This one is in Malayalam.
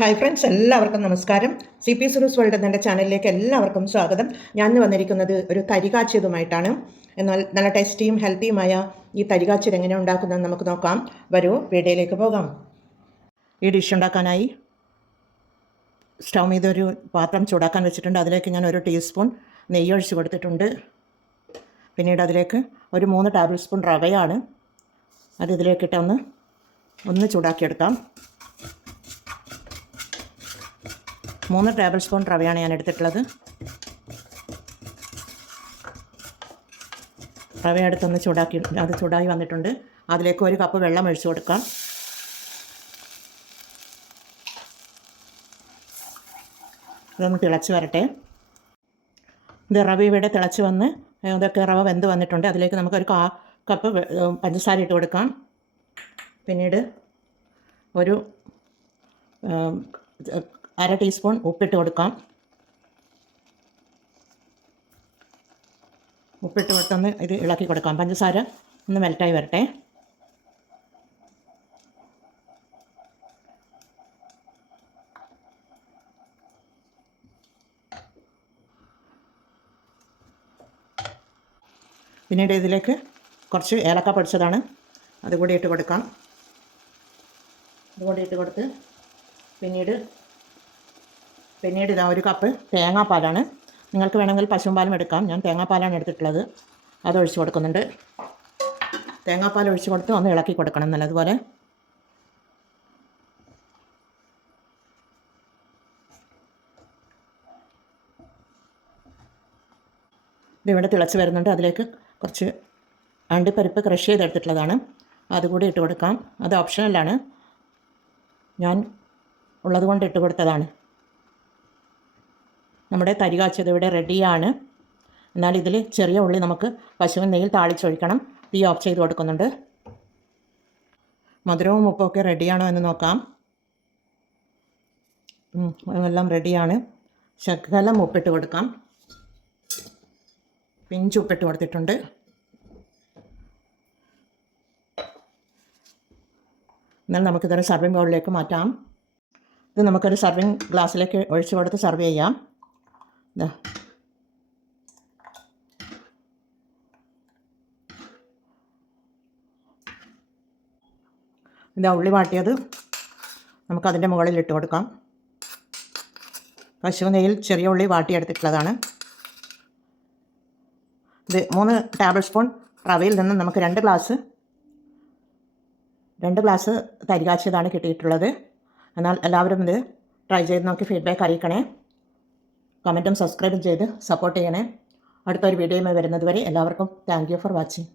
ഹായ് ഫ്രണ്ട്സ് എല്ലാവർക്കും നമസ്കാരം. സി പി സുറൂസ് വേൾഡ് എന്നെ ചാനലിലേക്ക് എല്ലാവർക്കും സ്വാഗതം. ഞാൻ വന്നിരിക്കുന്നത് ഒരു തരികാച്ചിയതുമായിട്ടാണ്. എന്നാൽ നല്ല ടേസ്റ്റിയും ഹെൽത്തിയുമായ ഈ തരികാച്ചിയത് എങ്ങനെ ഉണ്ടാക്കുന്നതെന്ന് നമുക്ക് നോക്കാം. വരൂ വീഡിയോയിലേക്ക് പോകാം. ഈ ഡിഷ് ഉണ്ടാക്കാനായി സ്റ്റൗ മീത് ഒരു പാത്രം ചൂടാക്കാൻ വെച്ചിട്ടുണ്ട്. അതിലേക്ക് ഞാൻ ഒരു ടീസ്പൂൺ നെയ്യ് ഒഴിച്ച് കൊടുത്തിട്ടുണ്ട്. പിന്നീട് അതിലേക്ക് ഒരു മൂന്ന് ടേബിൾ സ്പൂൺ റവയാണ്. അത് ഇതിലേക്കിട്ടൊന്ന് ഒന്ന് ചൂടാക്കിയെടുക്കാം. മൂന്ന് ടേബിൾ സ്പൂൺ റവയാണ് ഞാൻ എടുത്തിട്ടുള്ളത്. റവ എടുത്തൊന്ന് ചൂടാക്കി അത് ചൂടായി വന്നിട്ടുണ്ട്. അതിലേക്ക് ഒരു കപ്പ് വെള്ളം ഒഴിച്ചു കൊടുക്കാം. ഇതൊന്ന് തിളച്ച് വരട്ടെ. ഇത് റവ ഇവിടെ തിളച്ച് വന്ന് ഇതൊക്കെ റവ വെന്ത് വന്നിട്ടുണ്ട്. അതിലേക്ക് നമുക്കൊരു കാ കപ്പ് പഞ്ചസാര ഇട്ട് കൊടുക്കാം. പിന്നീട് ഒരു അര ടീസ്പൂൺ ഉപ്പിട്ട് കൊടുക്കാം. ഉപ്പിട്ട് കൊടുത്തൊന്ന് ഇത് ഇളക്കി കൊടുക്കാം. പഞ്ചസാര ഒന്ന് മെൽറ്റായി വരട്ടെ. പിന്നീട് ഇതിലേക്ക് കുറച്ച് ഏലക്ക പൊടിച്ചതാണ്. അതുകൂടി ഇട്ട് കൊടുക്കാം. അതുകൂടി ഇട്ട് കൊടുത്ത് പിന്നീട് പിന്നീട് ഇതാ ഒരു കപ്പ് തേങ്ങാപ്പാലാണ്. നിങ്ങൾക്ക് വേണമെങ്കിൽ പശുമ്പാലും എടുക്കാം. ഞാൻ തേങ്ങാപ്പാലാണ് എടുത്തിട്ടുള്ളത്. അത് ഒഴിച്ചു കൊടുക്കുന്നുണ്ട്. തേങ്ങാപ്പാൽ ഒഴിച്ചു കൊടുത്ത് ഒന്ന് ഇളക്കി കൊടുക്കണം നല്ലതുപോലെ. ഇതിവിടെ തിളച്ച് വരുന്നുണ്ട്. അതിലേക്ക് കുറച്ച് അണ്ടിപ്പരിപ്പ് ക്രഷ് ചെയ്തെടുത്തിട്ടുള്ളതാണ്. അതുകൂടി ഇട്ട് കൊടുക്കാം. അത് ഓപ്ഷണലാണ് ഞാൻ ഉള്ളത് കൊണ്ട് ഇട്ട് കൊടുത്തതാണ്. നമ്മുടെ തരി കാച്ചത് ഇവിടെ റെഡിയാണ്. എന്നാൽ ഇതിൽ ചെറിയ ഉള്ളി നമുക്ക് പശുവിൻ നെയ്യിൽ താളിച്ചൊഴിക്കണം. തീ ഓഫ് ചെയ്ത് കൊടുക്കുന്നുണ്ട്. മധുരവും ഉപ്പൊക്കെ റെഡിയാണോ എന്ന് നോക്കാം. എല്ലാം റെഡിയാണ്. ശകലം ഉപ്പിട്ട് കൊടുക്കാം. പിഞ്ച് ഉപ്പിട്ട് കൊടുത്തിട്ടുണ്ട്. എന്നാൽ നമുക്കിതൊരു സർവിങ് ബൗളിലേക്ക് മാറ്റാം. ഇത് നമുക്കൊരു സർവിങ് ഗ്ലാസ്സിലേക്ക് ഒഴിച്ചു കൊടുത്ത് സർവ് ചെയ്യാം. ദാ. ഇതാ ഉള്ളി വാട്ടിയത്. നമുക്കതിന്റെ മുകളിൽ ഇട്ട് കൊടുക്കാം. പശു നെയ്യിൽ ചെറിയ ഉള്ളി വാട്ടിയെടുത്തിട്ടുള്ളതാണ്. ഇത് മൂന്ന് ടേബിൾ സ്പൂൺ റവയിൽ നിന്ന് നമുക്ക് രണ്ട് ഗ്ലാസ് രണ്ട് ഗ്ലാസ് തരികാച്ചതാണ് കിട്ടിയിട്ടുള്ളത്. എന്നാൽ എല്ലാവരും ഇത് ട്രൈ ചെയ്ത് നോക്കി ഫീഡ്ബാക്ക് അറിയിക്കണേ. കമന്റും സബ്സ്ക്രൈബും ചെയ്ത് സപ്പോർട്ട് ചെയ്യണേ. അടുത്തൊരു വീഡിയോയുമായി വരുന്നതുവരെ എല്ലാവർക്കും താങ്ക് ഫോർ വാച്ചിങ്